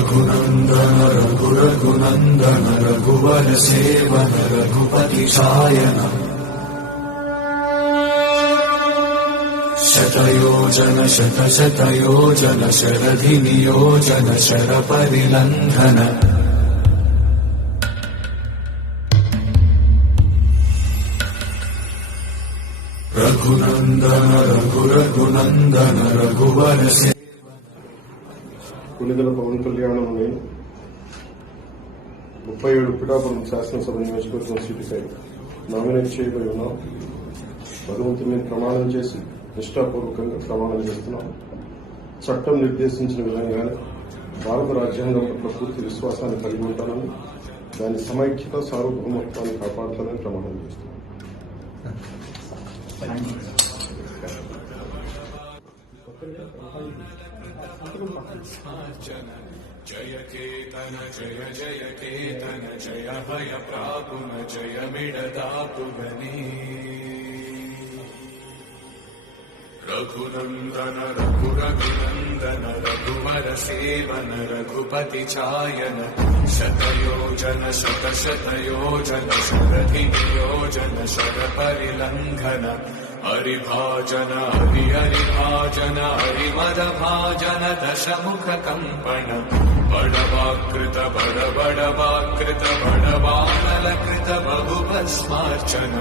रघुनन्दन रघुनन्दन रघुवर seven Raghupati चायन शतयोजन शतशतयोजन शरधि नियोजन शरपरिलङ्घन रघुनन्दन रघुनन्दन रघुवर seven కొన్నిదల Pawan Kalyan నేను 37 పిఠాపురం శాసనసభ నియోజకవర్గం సీటుపై నామినేట్ చేయబడి ఉన్నాం. భగవంతుని ప్రమాణం చేసి నిష్ఠాపూర్వకంగా ప్రమాణం చేస్తున్నాం. చట్టం నిర్దేశించిన విధంగానే భారత రాజ్యాంగం పట్ల పూర్తి విశ్వాసాన్ని కలిగి ఉంటానని, దాని సమైక్యత సార్వభౌమత్వాన్ని కాపాడుతానని ప్రమాణం చేస్తున్నాం. जय केतन जय जय केतन जय भय प्रापुन जय मिडदापुगने रघुनन्दन रघुनन्दन रघुवर सेवन रघुपति चायन शतयोजन शतशतयोजन शरधि नियोजन शरपरिलङ्घन हरिभाजन हरिभाजन हरिमदभाजन दशमुख कम्पन बडवाकृत बडवानलकृत बहुभस्मार्चन